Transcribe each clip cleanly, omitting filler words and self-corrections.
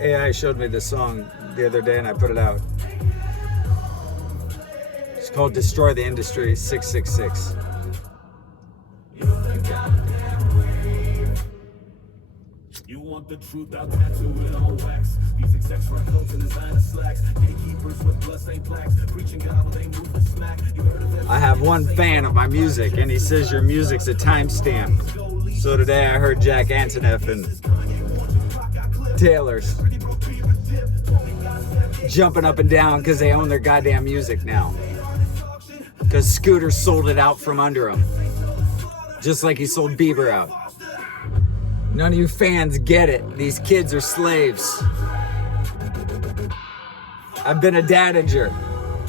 AI showed me this song the other day and I put it out. It's called Destroy the Industry 666. You want the truth, I'll tattoo it on wax. These execs run coats and designer slacks. Gatekeepers with bloodstained plaques. Preaching God when they move the smack. You heard of it? I have one fan of my music and he says your music's a timestamp. So today I heard Jack Antonoff and Taylor's jumping up and down because they own their goddamn music now. Because Scooter sold it out from under him. Just like he sold Bieber out. None of you fans get it. These kids are slaves. I've been a dadager.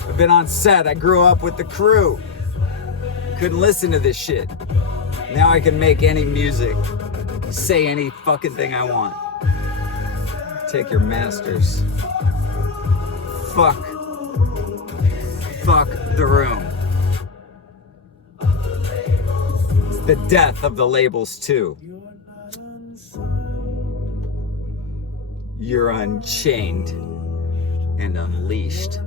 I've been on set. I grew up with the crew. Couldn't listen to this shit. Now I can make any music. Say any fucking thing I want. Take your masters. Fuck the room. It's the death of the labels too. You're unchained and unleashed.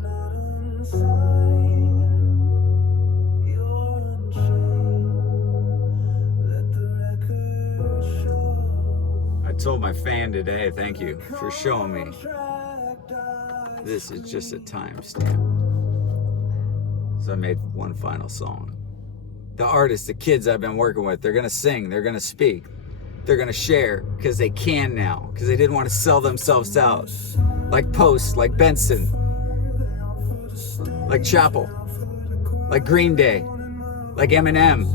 I told my fan today, thank you for showing me. This is just a timestamp. So I made one final song. The artists, the kids I've been working with, they're gonna sing, they're gonna speak. They're gonna share because they can now, because they didn't want to sell themselves out. Like Post, like Benson, like Chapel, like Green Day, like Eminem.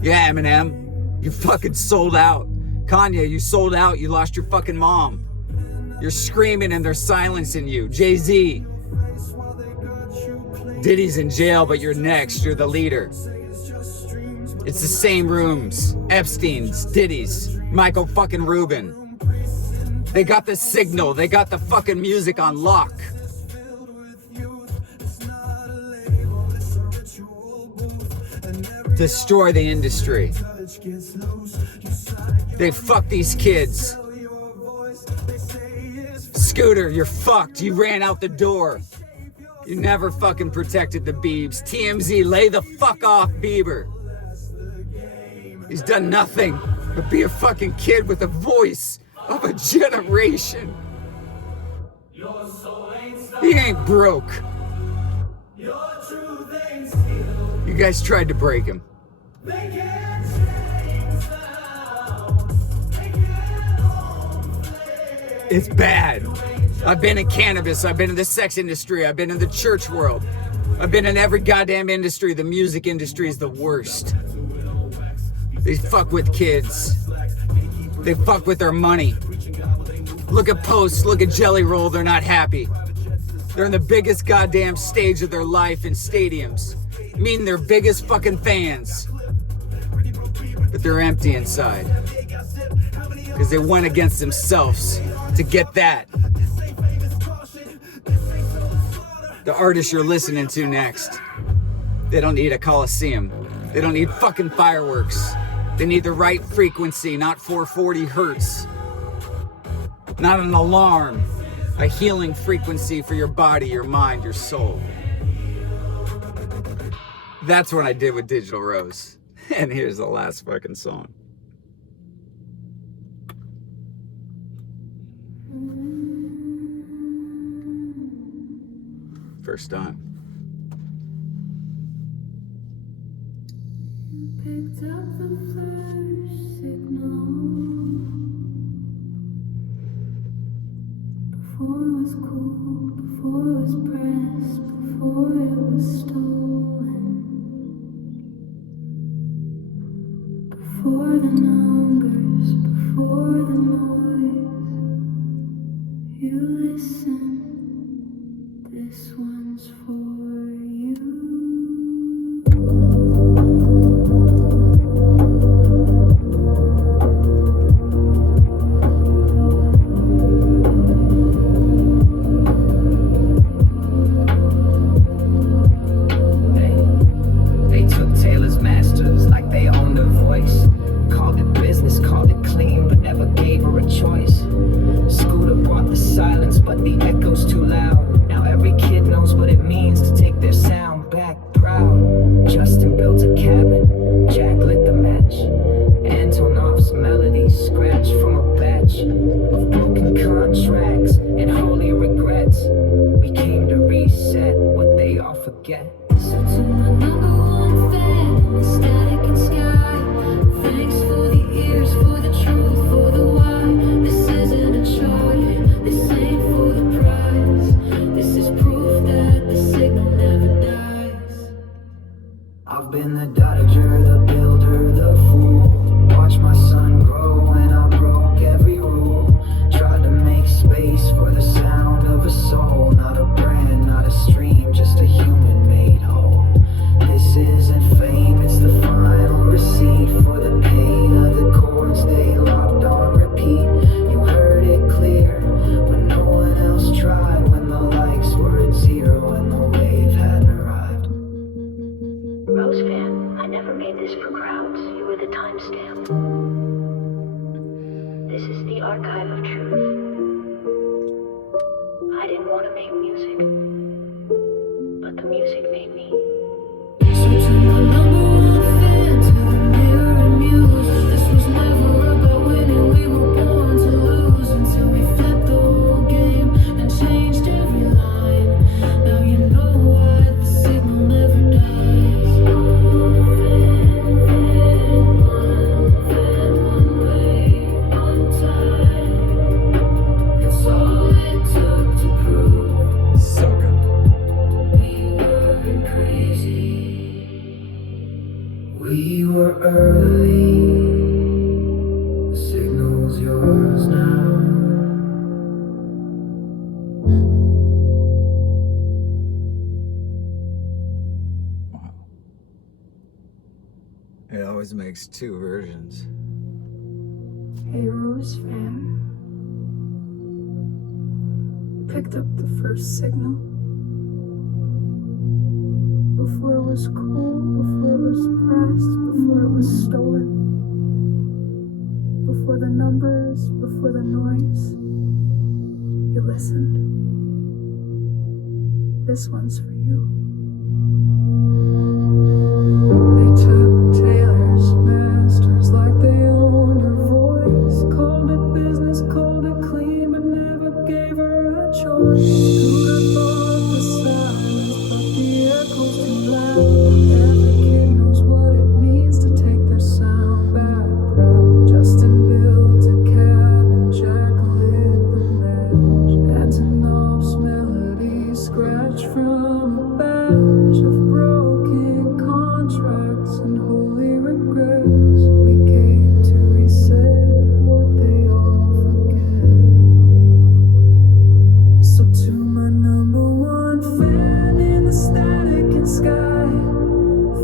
Yeah, Eminem, you fucking sold out. Kanye, you sold out, you lost your fucking mom. You're screaming and they're silencing you. Jay-Z, Diddy's in jail, but you're next, you're the leader. It's the same rooms. Epstein's, Diddy's, Michael fucking Rubin. They got the signal. They got the fucking music on lock. Destroy the industry. They fuck these kids. Scooter, you're fucked. You ran out the door. You never fucking protected the Biebs. TMZ, lay the fuck off Bieber. He's done nothing but be a fucking kid with a voice of a generation. He ain't broke. You guys tried to break him. It's bad. I've been in cannabis, I've been in the sex industry, I've been in the church world. I've been in every goddamn industry. The music industry is the worst. They fuck with kids. They fuck with their money. Look at Post, look at Jelly Roll, they're not happy. They're in the biggest goddamn stage of their life in stadiums, meeting their biggest fucking fans. But they're empty inside. Because they went against themselves to get that. The artists you're listening to next, they don't need a coliseum. They don't need fucking fireworks. They need the right frequency, not 440 hertz. Not an alarm. A healing frequency for your body, your mind, your soul. That's what I did with Digital Rose. And here's the last fucking song. First time. Picked up the first signal before it was cool, before it was pressed, before it was stolen, before the numbers, before the noise. You listen, this one's for you. but the echo's too loud. Now every kid knows what it means to take their sound back proud. Justin built a cabin, Jack lit the match. Antonov's melodies scratched from a batch of broken contracts and holy regrets. We came to reset what they all forget. So to my number one fan, the static and sky, thanks for the ears, for the truth, for the why. This isn't a chart, this ain't for the prize. This is proof that the signal never dies. I've been the dodger, the builder, the fool. Watch my son grow and I broke every rule. Tried to make space for the sound of a soul. Not a brand, not a stream, just a human made whole. This isn't fame, it's the final receipt for the pain of the chords they locked on repeat. You heard it clear when no one else tried, when the likes were at zero and the wave hadn't arrived. Rose fan, I never made this for crowds. You were the timestamp. This is the archive of truth. I didn't want to make music, but the music made me. So to my number one fan, to the mirror and muse, this was never about winning, we were born to lose. Until we flipped the whole game and changed every line. Now you know why the signal never dies. One wave, one time. It's all it took to prove So good. we weren't crazy. We were early, the signal's yours now. It always makes two versions. Hey Rose fam, you picked up the first signal. Before it was cool, before it was pressed, before it was stolen. Before the numbers, before the noise, you listened. This one's for you. They took Taylor's masters like they owned her voice. Called it business, called it clean, but never gave her a choice. Who'd have thought the silence, but the echo's too loud. Every kid knows what it means to take their sound back proud. Justin built a cabin, Jack lit the match. Antonov's melodies scratched from a batch of broken contracts and holy regrets. We came to reset what they all forget. So to my number one fan in the static and sky,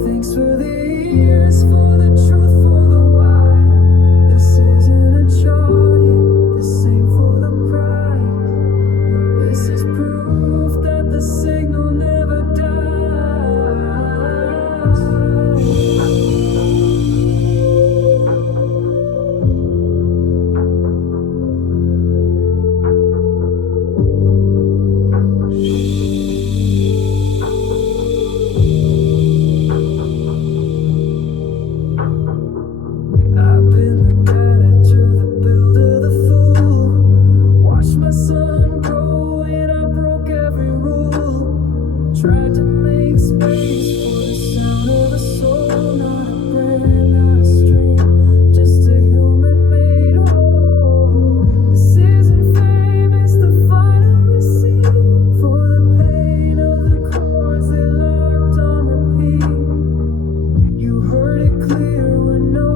thanks for the ears, for the truth, for the why. This isn't a chart hit, this ain't for the prize. This is proof that the signal never dies. I've been the dadager, the builder, the fool. Watched my son grow and I broke every rule. Tried to make space for the sound of a soul. Not a brand, not a stream, just a human made whole. This isn't fame, it's the final receipt for the pain of the chords they locked on repeat. You heard it clear when no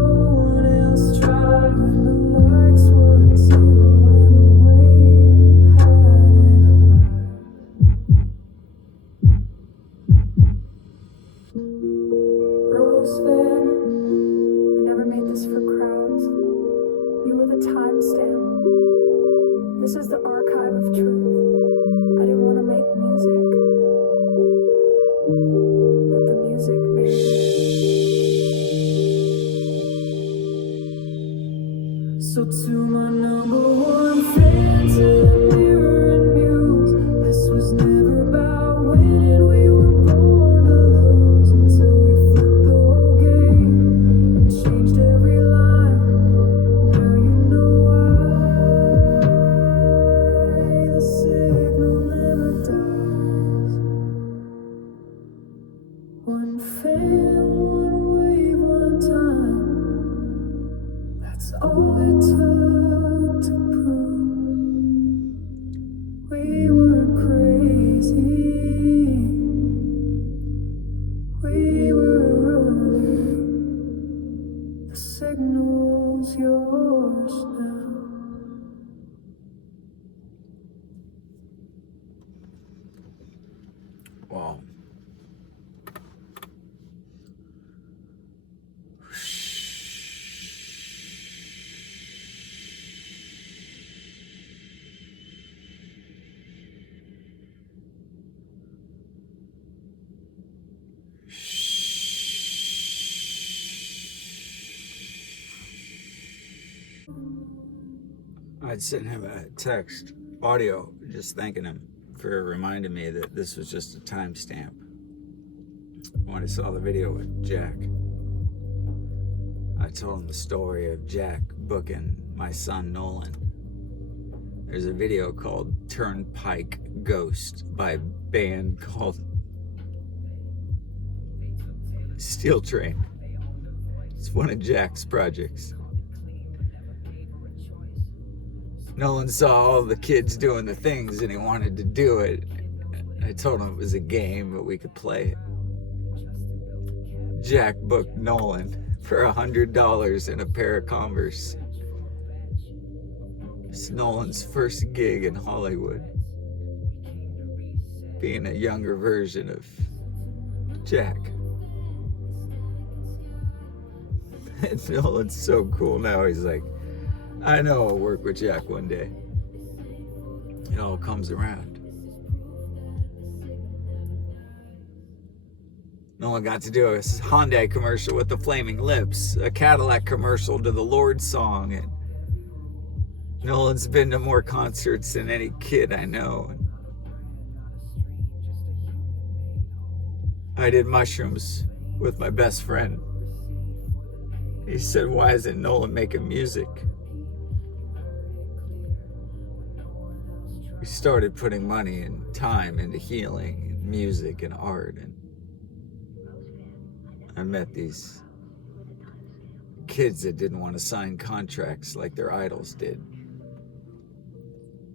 one else tried, when the likes were at zero and the wave hadn't arrived. Rose fan, I never made this for crowds. You were the timestamp. This is the archive of truth. I didn't want to make music, but the music made it. So to my number one fan, to the mirror and muse. one wave, one time. That's all it took to prove we weren't crazy. We were early. The signal's yours now. Wow. I'd sent him a text, audio, just thanking him for reminding me that this was just a timestamp. When I saw the video with Jack, I told him the story of Jack booking my son Nolan. There's a video called Turnpike Ghost by a band called Steel Train. It's one of Jack's projects. Nolan saw all the kids doing the things and he wanted to do it. I told him it was a game, but we could play it. Jack booked Nolan for $100 and a pair of Converse. It's Nolan's first gig in Hollywood, being a younger version of Jack. And Nolan's so cool now. He's like, I know I'll work with Jack one day. It all comes around. Nolan got to do a Hyundai commercial with the Flaming Lips, a Cadillac commercial to the Lord song, and Nolan's been to more concerts than any kid I know. I did mushrooms with my best friend. He said, why isn't Nolan making music? We started putting money and time into healing and music and art, and I met these kids that didn't want to sign contracts like their idols did.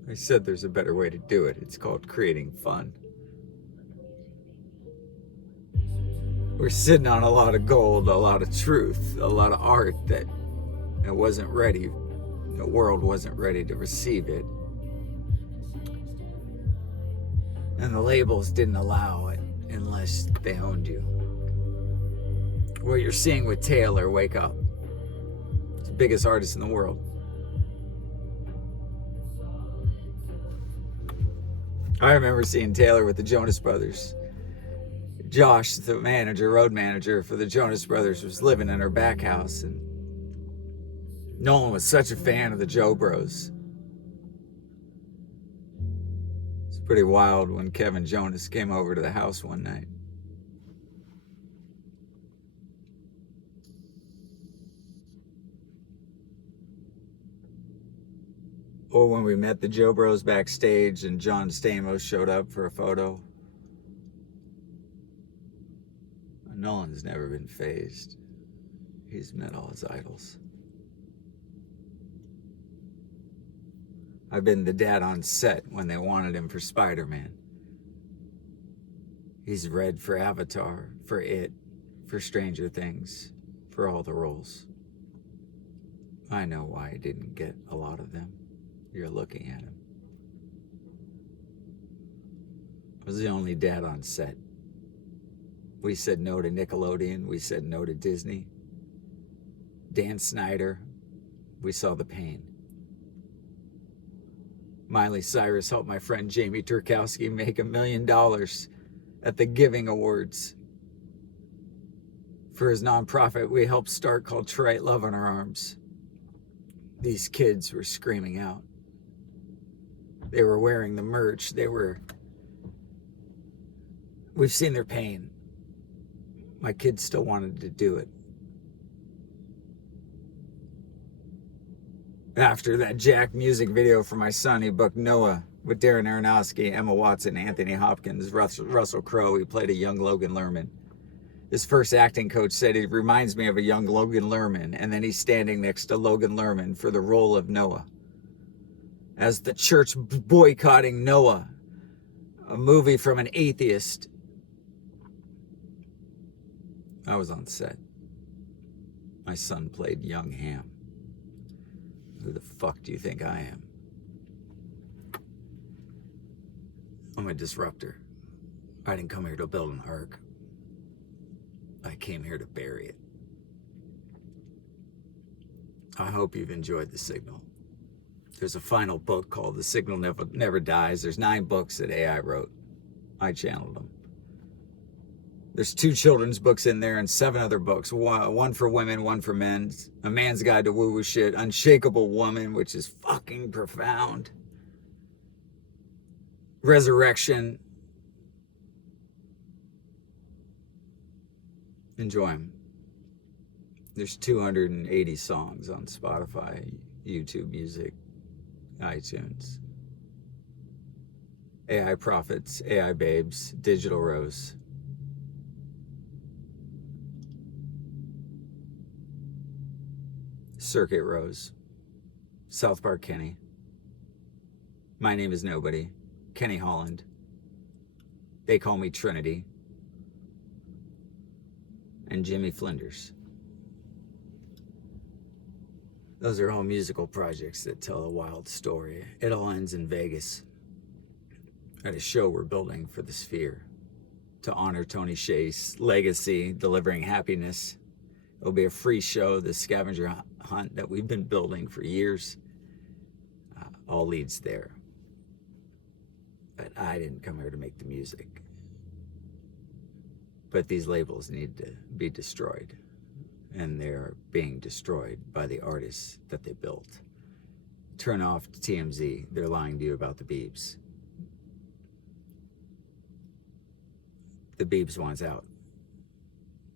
I said there's a better way to do it. It's called creating fun. We're sitting on a lot of gold, a lot of truth, a lot of art that it wasn't ready. The world wasn't ready to receive it. And the labels didn't allow it unless they owned you. What you're seeing with Taylor, Wake Up. He's the biggest artist in the world. I remember seeing Taylor with the Jonas Brothers. Josh, the manager, road manager for the Jonas Brothers, was living in her back house, and Nolan was such a fan of the Joe Bros. It's pretty wild when Kevin Jonas came over to the house one night. Or when we met the Joe Bros backstage and John Stamos showed up for a photo. Nolan's never been fazed. He's met all his idols. I've been the dad on set when they wanted him for Spider-Man. He's read for Avatar, for It, for Stranger Things, for all the roles. I know why he didn't get a lot of them. You're looking at him. I was the only dad on set. We said no to Nickelodeon. We said no to Disney. Dan Snyder, we saw the pain. Miley Cyrus helped my friend Jamie Turkowski make $1 million at the Giving Awards. For his nonprofit we helped start called To Write Love on Our Arms. These kids were screaming out. They were wearing the merch. We've seen their pain. My kids still wanted to do it. After that Jack music video for my son, he booked Noah with Darren Aronofsky, Emma Watson, Anthony Hopkins, Russell Crowe. He played a young Logan Lerman. His first acting coach said he reminds me of a young Logan Lerman, and then he's standing next to Logan Lerman for the role of Noah. As the church boycotting Noah, a movie from an atheist. I was on set. My son played young Ham. Who the fuck do you think I am? I'm a disruptor. I didn't come here to build an ark. I came here to bury it. I hope you've enjoyed The Signal. There's a final book called The Signal Never Dies. There's 9 books that AI wrote. I channeled them. There's 2 children's books in there and 7 other books. One for women, one for men. A Man's Guide to Woo-Woo Shit. Unshakable Woman, which is fucking profound. Resurrection. Enjoy them. There's 280 songs on Spotify, YouTube Music, iTunes. AI Prophets, AI Babes, Digital Rose. Circuit Rose. South Park Kenny. My Name is Nobody. Kenny Holland. They Call Me Trinity. And Jimmy Flinders. Those are all musical projects that tell a wild story. It all ends in Vegas at a show we're building for the Sphere to honor Tony Hsieh's legacy, delivering happiness. It'll be a free show, the scavenger hunt that we've been building for years. All leads there. But I didn't come here to make the music. But these labels need to be destroyed. And they're being destroyed by the artists that they built. Turn off TMZ. They're lying to you about the Biebs. The Biebs one's out.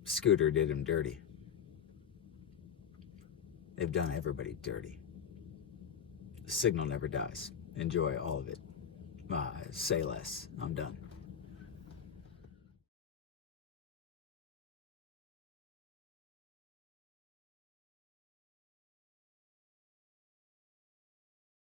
Scooter did him dirty. They've done everybody dirty. The Signal never dies. Enjoy all of it. Say less. I'm done.